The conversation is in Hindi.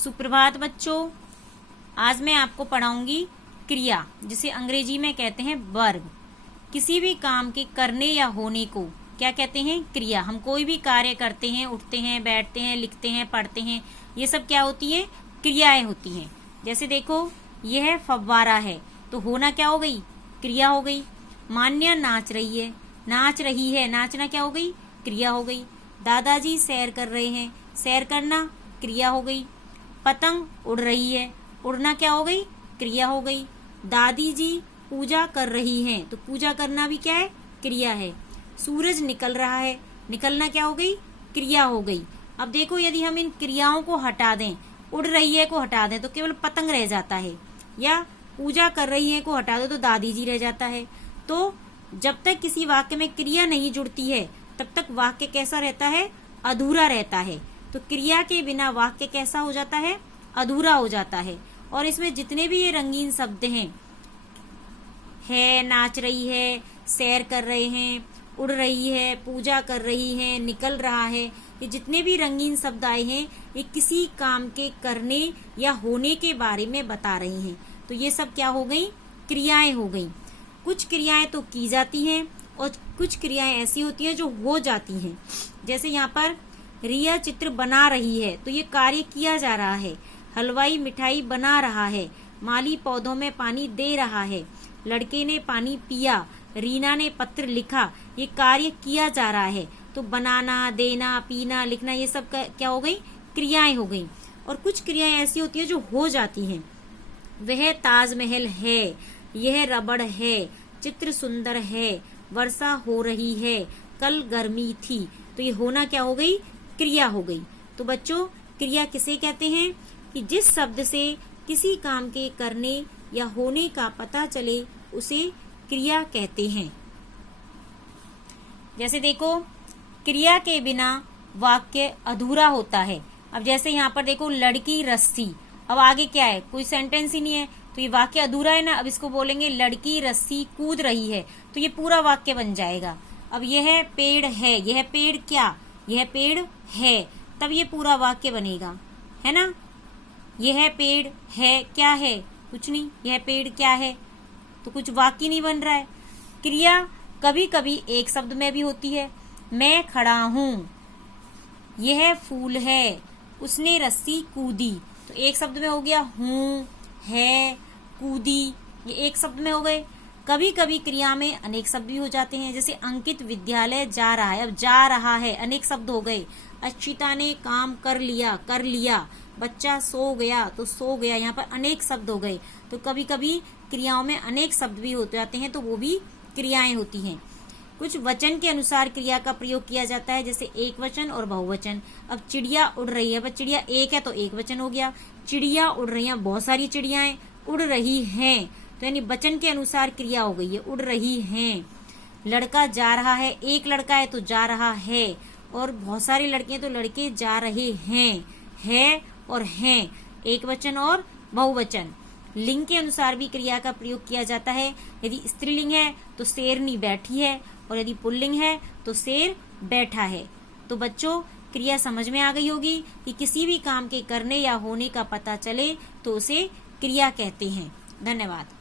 सुप्रभात बच्चों, आज मैं आपको पढ़ाऊंगी क्रिया, जिसे अंग्रेजी में कहते हैं वर्ब। किसी भी काम के करने या होने को क्या कहते हैं? क्रिया। हम कोई भी कार्य करते हैं, उठते हैं, बैठते हैं, लिखते हैं, पढ़ते हैं, ये सब क्या होती है? क्रियाएं होती हैं। जैसे देखो, यह फव्वारा है तो होना क्या हो गई? क्रिया हो गई। मान्या नाच रही है, नाच रही है, नाचना क्या हो गई? क्रिया हो गई। दादाजी सैर कर रहे हैं, सैर करना क्रिया हो गई। पतंग उड़ रही है, उड़ना क्या हो गई? क्रिया हो गई। दादी जी पूजा कर रही हैं तो पूजा करना भी क्या है? क्रिया है। सूरज निकल रहा है, निकलना क्या हो गई? क्रिया हो गई। अब देखो, यदि हम इन क्रियाओं को हटा दें, उड़ रही है को हटा दें तो केवल पतंग रह जाता है, या पूजा कर रही है को हटा दो तो दादी जी रह जाता है। तो जब तक किसी वाक्य में क्रिया नहीं जुड़ती है तब तक वाक्य कैसा रहता है? अधूरा रहता है। तो क्रिया के बिना वाक्य कैसा हो जाता है? अधूरा हो जाता है। और इसमें जितने भी ये रंगीन शब्द हैं, है, नाच रही है, सैर कर रहे हैं, उड़ रही है, पूजा कर रही है, निकल रहा है, ये जितने भी रंगीन शब्द आए हैं, ये किसी काम के करने या होने के बारे में बता रही हैं। तो ये सब क्या हो गई? क्रियाएं हो गई। कुछ क्रियाएं तो की जाती हैं और कुछ क्रियाएं ऐसी होती हैं जो हो जाती हैं। जैसे यहाँ पर रिया चित्र बना रही है तो ये कार्य किया जा रहा है। हलवाई मिठाई बना रहा है, माली पौधों में पानी दे रहा है, लड़के ने पानी पिया, रीना ने पत्र लिखा, ये कार्य किया जा रहा है। तो बनाना, देना, पीना, लिखना, ये सब क्या हो गई? क्रियाएं हो गई। और कुछ क्रियाएं ऐसी होती हैं जो हो जाती हैं। वह ताजमहल है, यह रबड़ है, चित्र सुंदर है, वर्षा हो रही है, कल गर्मी थी। तो ये होना क्या हो गई? क्रिया हो गई। तो बच्चों, क्रिया किसे कहते हैं? कि जिस शब्द से किसी काम के करने या होने का पता चले उसे क्रिया कहते हैं। जैसे देखो, क्रिया के बिना वाक्य अधूरा होता है। अब जैसे यहाँ पर देखो, लड़की रस्सी, अब आगे क्या है? कोई सेंटेंस ही नहीं है तो ये वाक्य अधूरा है ना। अब इसको बोलेंगे लड़की रस्सी कूद रही है तो ये पूरा वाक्य बन जाएगा। अब यह पेड़ है, यह पेड़ क्या? यह पेड़ है, तब ये पूरा वाक्य बनेगा, है ना। यह पेड़ है, क्या है? कुछ नहीं। यह पेड़ क्या है? तो कुछ वाक्य नहीं बन रहा है। क्रिया कभी कभी एक शब्द में भी होती है। मैं खड़ा हूँ, यह फूल है, उसने रस्सी कूदी, तो एक शब्द में हो गया। हूँ, है, कूदी, ये एक शब्द में हो गए। कभी कभी क्रिया में अनेक शब्द भी हो जाते हैं। जैसे अंकित विद्यालय जा रहा है, अब जा रहा है अनेक शब्द हो गए। अक्षिता ने काम कर लिया, कर लिया। बच्चा सो गया तो सो गया, यहाँ पर अनेक शब्द हो गए। तो कभी कभी क्रियाओं में अनेक शब्द भी हो जाते हैं तो वो भी क्रियाएं होती हैं। कुछ वचन के अनुसार क्रिया का प्रयोग किया जाता है, जैसे एक वचन और बहुवचन। अब चिड़िया उड़ रही है, अब चिड़िया एक है तो एक वचन हो गया। चिड़िया उड़ रही है, बहुत सारी चिड़ियाएं उड़ रही हैं, तो यानी वचन के अनुसार क्रिया हो गई है, उड़ रही हैं। लड़का जा रहा है, एक लड़का है तो जा रहा है, और बहुत सारी लड़कियां तो लड़के जा रहे हैं। है और हैं, एक वचन और बहुवचन। लिंग के अनुसार भी क्रिया का प्रयोग किया जाता है। यदि स्त्रीलिंग है तो शेरनी बैठी है, और यदि पुल्लिंग है तो शेर बैठा है। तो बच्चों, क्रिया समझ में आ गई होगी कि किसी भी काम के करने या होने का पता चले तो उसे क्रिया कहते हैं। धन्यवाद।